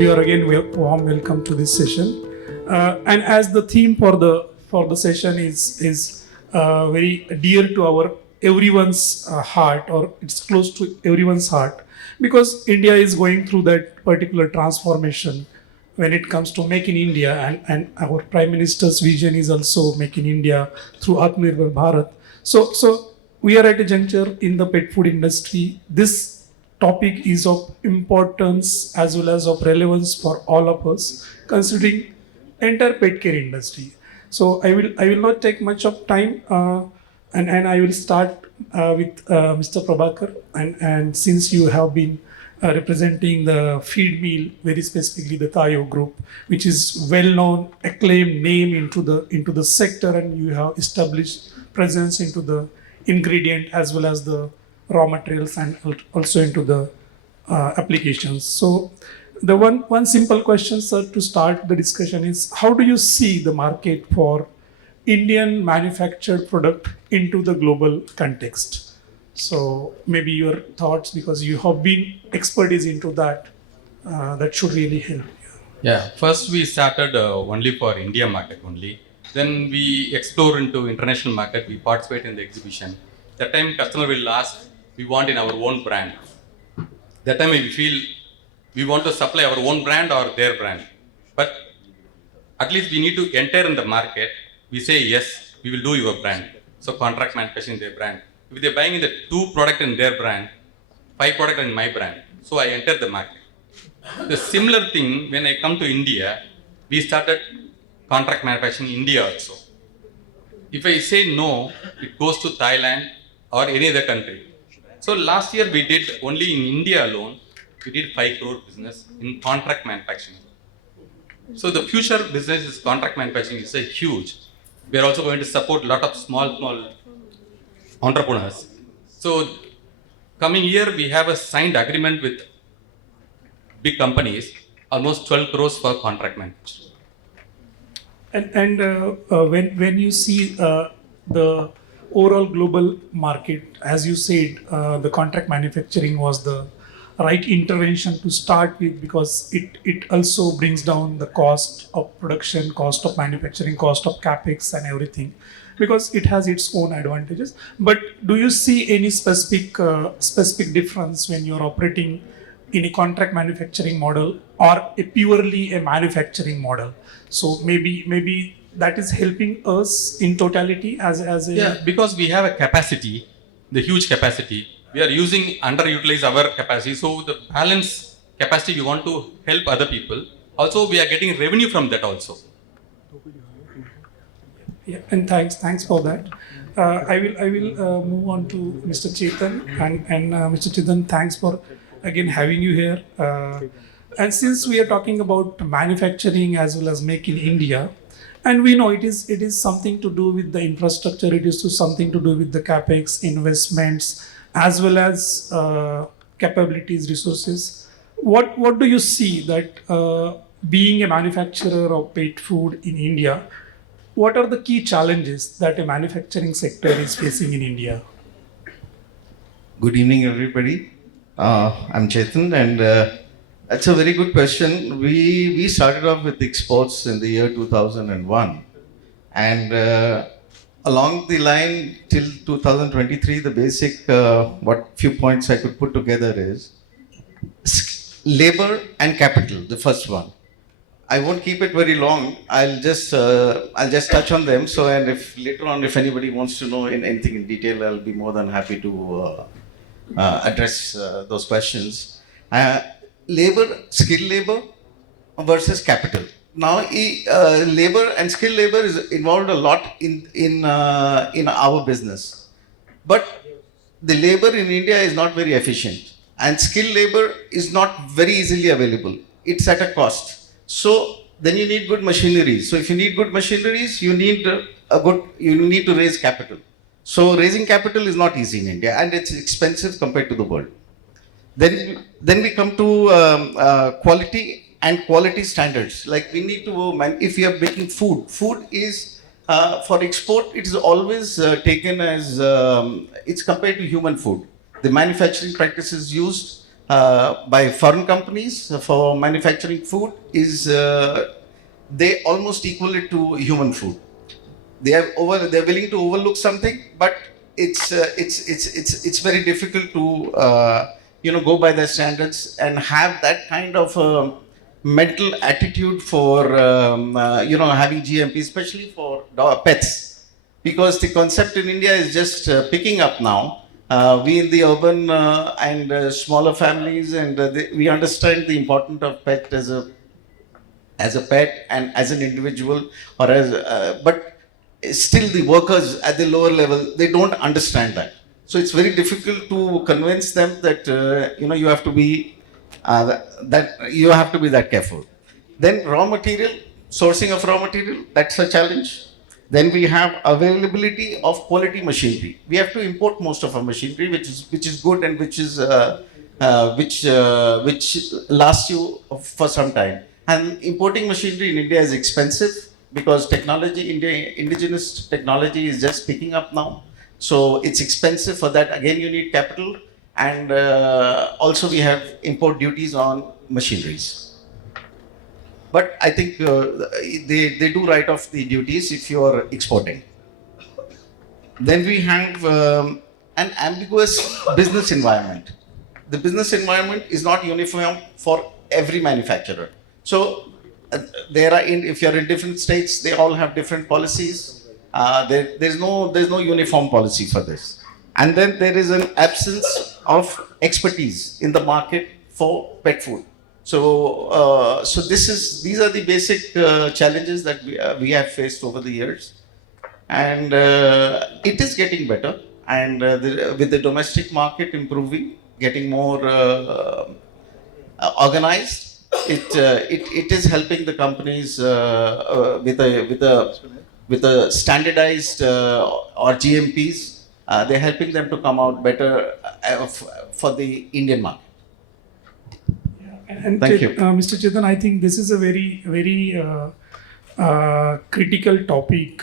You are again warm welcome to this session. And as the theme for the session is very dear to our everyone's heart, or it's close to everyone's heart, because India is going through that particular transformation when it comes to Make in India, and our Prime Minister's vision is also Make in India through Atmanirbhar Bharat. So we are at a juncture in the pet food industry. This topic is of importance as well as of relevance for all of us, considering entire pet care industry. So I will not take much of time, and I will start with Mr. Prabhakar. And since you have been representing the feed meal, very specifically the Taiyo group, which is well-known, acclaimed name into the sector, and you have established presence into the ingredient as well as the raw materials and also into the applications. So the one simple question, sir, to start the discussion is, how do you see the market for Indian manufactured product into the global context? So maybe your thoughts, because you have been expertise into that, that should really help. Yeah, first we started only for India market only. Then we explore into international market, we participate in the exhibition. That time customer will ask, we want in our own brand. That time we feel we want to supply our own brand or their brand. But at least we need to enter in the market. We say, yes, we will do your brand. So contract manufacturing their brand. If they're buying the 2 product in their brand, 5 product in my brand. So I enter the market. The similar thing, when I come to India, we started contract manufacturing in India also. If I say no, it goes to Thailand or any other country. So last year we did only in India alone, we did 5 crore business in contract manufacturing. So the future business is contract manufacturing is a huge. We are also going to support a lot of small entrepreneurs. So coming year we have a signed agreement with big companies, almost 12 crores for contract manufacturing. And when you see the overall global market, as you said, the contract manufacturing was the right intervention to start with, because it also brings down the cost of production, cost of manufacturing, cost of capex and everything, because it has its own advantages. But do you see any specific difference when you're operating in a contract manufacturing model or a purely a manufacturing model? So maybe that is helping us in totality as a... Yeah, because we have a capacity, the huge capacity. We are using underutilize our capacity. So the balance capacity we want to help other people. Also we are getting revenue from that also. Yeah, and thanks for that. I will move on to Mr. Chetan, and Mr. Chetan, thanks for again having you here. And since we are talking about manufacturing as well as Make in India, and we know it is something to do with the infrastructure, it is something to do with the capex, investments, as well as capabilities, resources. What do you see that being a manufacturer of pet food in India, what are the key challenges that a manufacturing sector is facing in India? Good evening, everybody. I'm Chetan, and that's a very good question. We started off with exports in the year 2001, and along the line till 2023, the basic what few points I could put together is labor and capital. The first one. I won't keep it very long. I'll just touch on them. So, and if later on, if anybody wants to know anything in detail, I'll be more than happy to address those questions. Skilled labor versus capital. Now, labor and skilled labor is involved a lot in our business, but the labor in India is not very efficient, and skilled labor is not very easily available. It's at a cost. So then you need good machinery. So if you need good machineries, you need to raise capital. So raising capital is not easy in India, and it's expensive compared to the world. Then we come to quality and quality standards. Like we need to, if we are making food is for export. It is always taken as it's compared to human food. The manufacturing practices used by foreign companies for manufacturing food is they almost equal it to human food. They're willing to overlook something, but it's very difficult to go by their standards and have that kind of mental attitude for having GMP, especially for pets, because the concept in India is just picking up now. We in the urban and smaller families, and we understand the importance of pet as a pet and as an individual, or as but still the workers at the lower level, they don't understand that. So it's very difficult to convince them that you have to be that careful. Then raw material, sourcing of raw material, that's a challenge. Then we have availability of quality machinery. We have to import most of our machinery, which is good and which lasts you for some time. And importing machinery in India is expensive because indigenous technology is just picking up now. So it's expensive. For that, again, you need capital. And also we have import duties on machineries. But I think they do write off the duties if you are exporting. Then we have an ambiguous business environment. The business environment is not uniform for every manufacturer. So if you're in different states, they all have different policies. There's no uniform policy for this. And then there is an absence of expertise in the market for pet food. So these are the basic challenges that we have faced over the years, and it is getting better. And with the domestic market improving, getting more organized, it is helping the companies with a standardized or GMPs. They're helping them to come out better for the Indian market. And Thank you. Mr. Chetan, I think this is a very, very critical topic,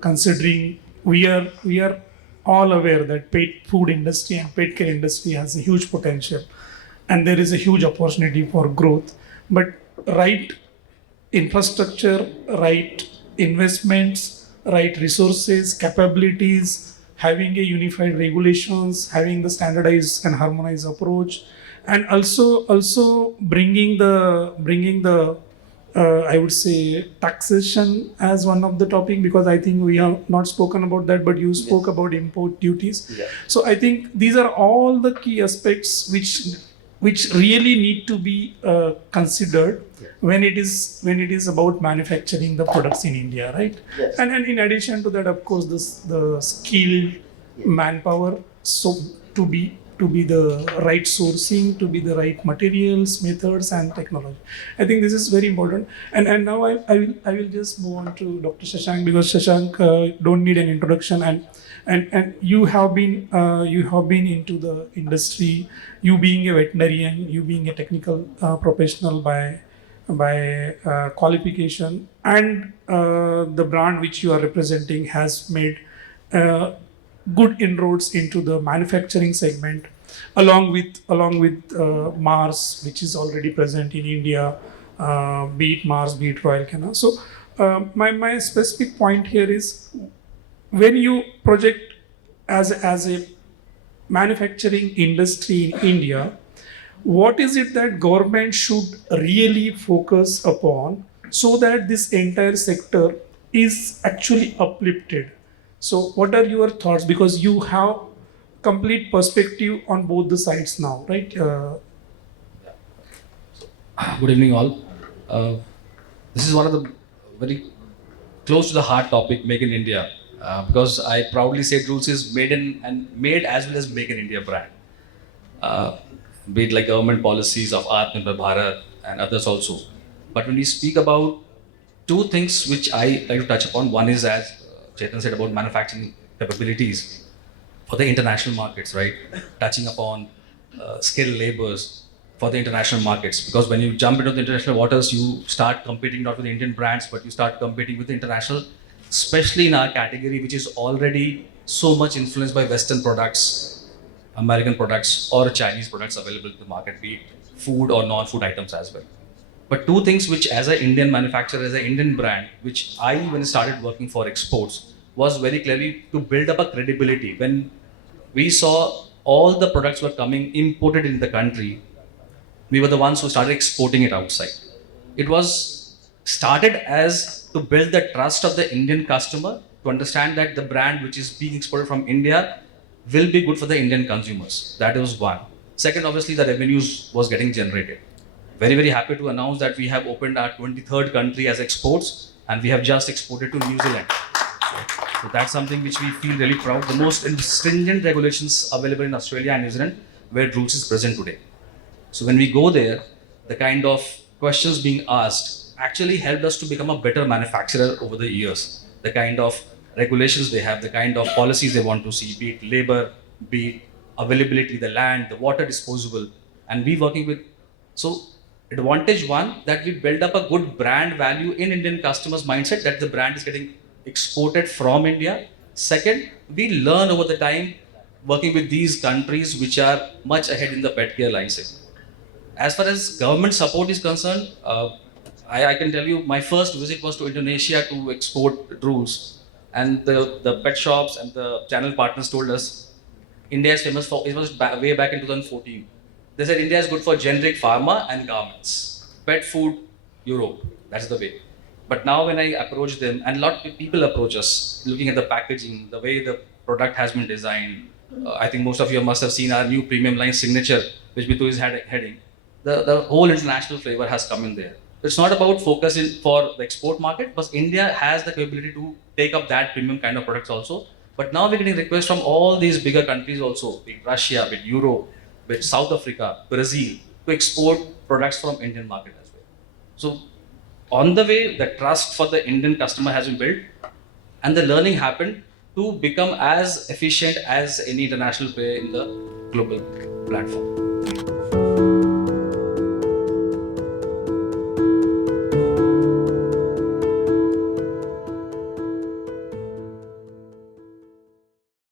considering we are all aware that pet food industry and pet care industry has a huge potential, and there is a huge opportunity for growth. But right infrastructure, right investments, right resources, capabilities, having a unified regulations, having the standardized and harmonized approach, and also bringing the I would say taxation as one of the topic, because I think we have not spoken about that, but you spoke about import duties. Yeah. So I think these are all the key aspects which really need to be considered when it is about manufacturing the products in India, right? Yes. And in addition to that, of course, the skilled manpower, so to be the right sourcing, to be the right materials, methods, and technology. I think this is very important. And now I will just move on to Dr. Shashank, because Shashank don't need an introduction, and you have been into the industry. You being a veterinarian, you being a technical professional by qualification, and the brand which you are representing has made good inroads into the manufacturing segment, along with Mars, which is already present in India, be it Mars, be it Royal Canin. So my specific point here is, when you project as a manufacturing industry in India, what is it that government should really focus upon so that this entire sector is actually uplifted? So what are your thoughts? Because you have complete perspective on both the sides now, right? Good evening, all. This is one of the very close to the heart topic, Make in India, because I proudly say Drools is made as well as Make in India brand. Be it like government policies of Atmanirbhar Bharat and others also. But when we speak about two things which I like to touch upon, one is, as Chetan said, about manufacturing capabilities for the international markets, right? Touching upon skilled laborers for the international markets. Because when you jump into the international waters, you start competing not with Indian brands, but you start competing with the international, especially in our category, which is already so much influenced by Western products. American products or Chinese products available in the market, be it food or non-food items as well. But two things which, as an Indian manufacturer, as an Indian brand, which I, when I started working for exports, was very clearly to build up a credibility. When we saw all the products were coming imported in the country, we were the ones who started exporting it outside. It was started as to build the trust of the Indian customer to understand that the brand which is being exported from India will be good for the Indian consumers. That was one. Second, obviously, the revenues was getting generated. Very, very happy to announce that we have opened our 23rd country as exports, and we have just exported to New Zealand. So that's something which we feel really proud. The most stringent regulations available in Australia and New Zealand, where Drools is present today. So when we go there, the kind of questions being asked actually helped us to become a better manufacturer over the years. The kind of regulations they have, the kind of policies they want to see, be it labor, be it availability, the land, the water disposable, and we working with. So advantage one, that we build up a good brand value in Indian customers' mindset that the brand is getting exported from India. Second, we learn over the time working with these countries which are much ahead in the pet care line segment. As far as government support is concerned, I can tell you my first visit was to Indonesia to export Drools, and the pet shops and the channel partners told us India is famous for, it was way back in 2014. They said India is good for generic pharma and garments. Pet food, Europe, that's the way. But now when I approach them, and a lot of people approach us, looking at the packaging, the way the product has been designed. I think most of you must have seen our new premium line Signature, which Bitu is heading. The whole international flavor has come in there. It's not about focusing for the export market, but India has the capability to take up that premium kind of products also. But now we're getting requests from all these bigger countries also, with Russia, with Europe, with South Africa, Brazil, to export products from Indian market as well. So on the way, the trust for the Indian customer has been built, and the learning happened to become as efficient as any international player in the global platform.